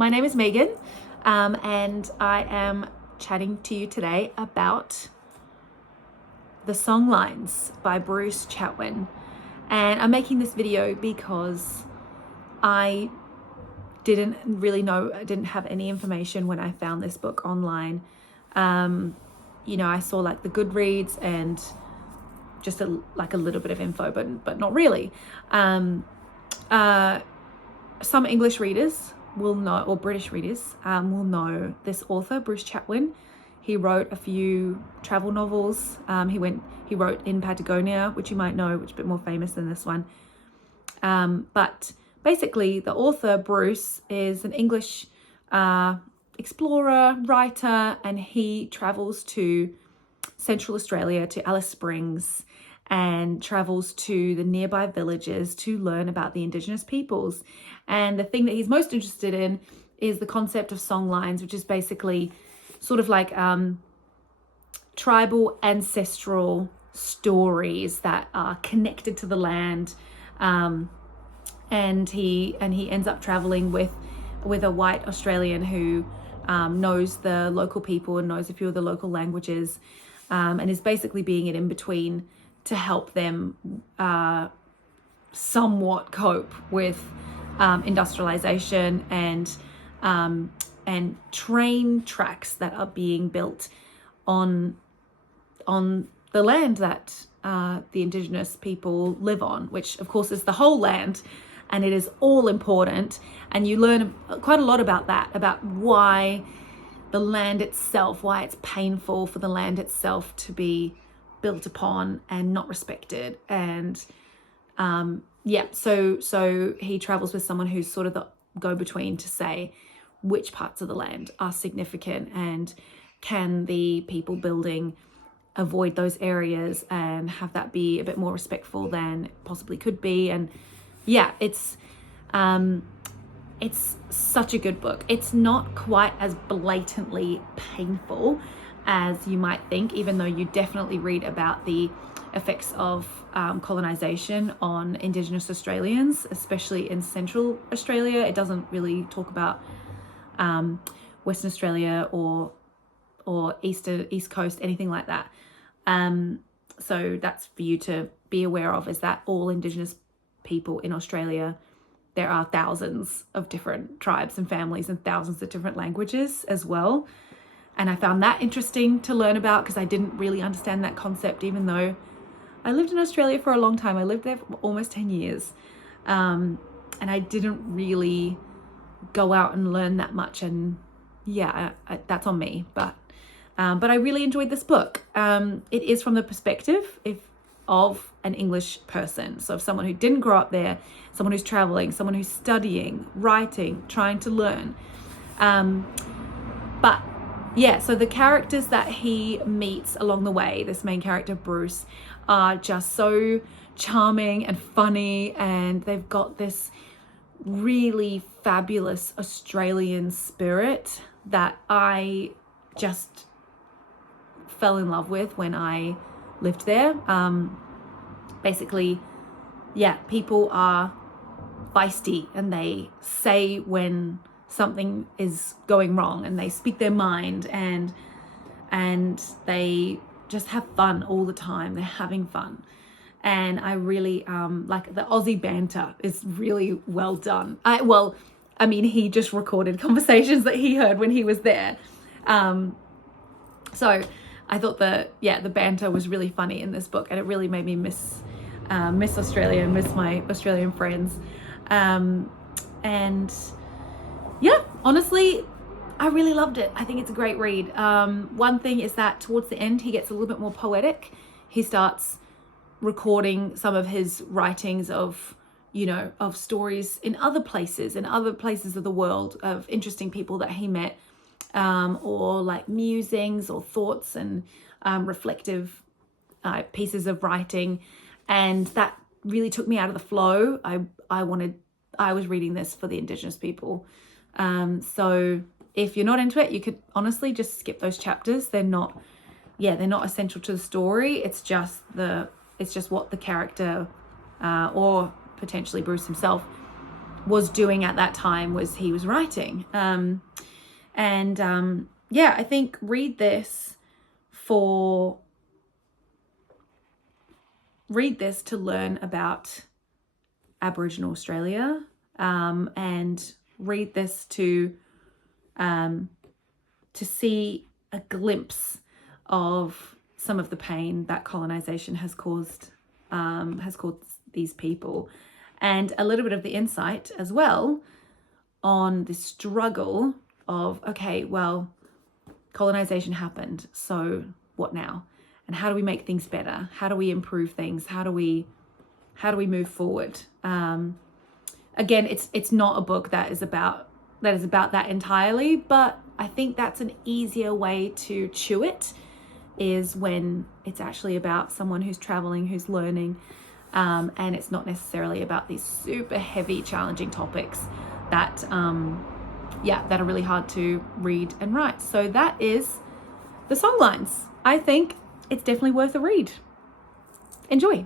My name is Megan, and I am chatting to you today about the Songlines by Bruce Chatwin. And I'm making this video because I didn't really know, I didn't have any information when I found this book online. I saw like the Goodreads and just a little bit of info, but not really. Some English readers will know, or British readers will know this author, Bruce Chatwin. He wrote a few travel novels. He wrote In Patagonia, which you might know, which is a bit more famous than this one. But basically, the author, Bruce, is an English explorer, writer, and he travels to Central Australia, to Alice Springs, and travels to the nearby villages to learn about the Indigenous peoples. And the thing that he's most interested in is the concept of songlines, which is basically sort of like tribal ancestral stories that are connected to the land. And he ends up traveling with a white Australian who knows the local people and knows a few of the local languages, and is basically being an in-between to help them somewhat cope with industrialization and train tracks that are being built on the land that the Indigenous people live on, which of course is the whole land, and it is all important. And you learn quite a lot about that, about why the land itself, why it's painful for the land itself to be built upon and not respected. And so he travels with someone who's sort of the go-between to say which parts of the land are significant and can the people building avoid those areas and have that be a bit more respectful than it possibly could be. And yeah, it's such a good book. It's not quite as blatantly painful as you might think, even though you definitely read about the effects of colonization on Indigenous Australians, especially in Central Australia. It doesn't really talk about Western Australia or East Coast, anything like that. So that's for you to be aware of, is that all Indigenous people in Australia, there are thousands of different tribes and families and thousands of different languages as well. And I found that interesting to learn about because I didn't really understand that concept, even though I lived in Australia for a long time. I lived there for almost 10 years. And I didn't really go out and learn that much. And yeah, that's on me. But I really enjoyed this book. It is from the perspective of an English person. So of someone who didn't grow up there, someone who's traveling, someone who's studying, writing, trying to learn. But yeah, so the characters that he meets along the way, this main character, Bruce, are just so charming and funny, and they've got this really fabulous Australian spirit that I just fell in love with when I lived there. Basically, yeah, people are feisty and they say when something is going wrong, and they speak their mind, and they just have fun all the time. They're having fun. And I really like the Aussie banter is really well done. He just recorded conversations that he heard when he was there. So I thought the banter was really funny in this book, and it really made me miss Australia and miss my Australian friends. And yeah, honestly, I really loved it. I think it's a great read. One thing is that towards the end, he gets a little bit more poetic. He starts recording some of his writings of stories in other places of the world, of interesting people that he met, or like musings or thoughts and reflective pieces of writing. And that really took me out of the flow. I was reading this for the Indigenous people. So if you're not into it, you could honestly just skip those chapters. They're not essential to the story. It's just what the character, or potentially Bruce himself, was doing at that time was he was writing. Yeah, I think read this to learn about Aboriginal Australia, and read this to see a glimpse of some of the pain that colonization has caused these people, and a little bit of the insight as well on the struggle of, okay, well, colonization happened, so what now? And how do we make things better? How do we improve things? How do we move forward? Again, it's not a book that is about that entirely, but I think that's an easier way to chew it, is when it's actually about someone who's traveling, who's learning, and it's not necessarily about these super heavy, challenging topics that that are really hard to read and write. So that is the Songlines. I think it's definitely worth a read. Enjoy.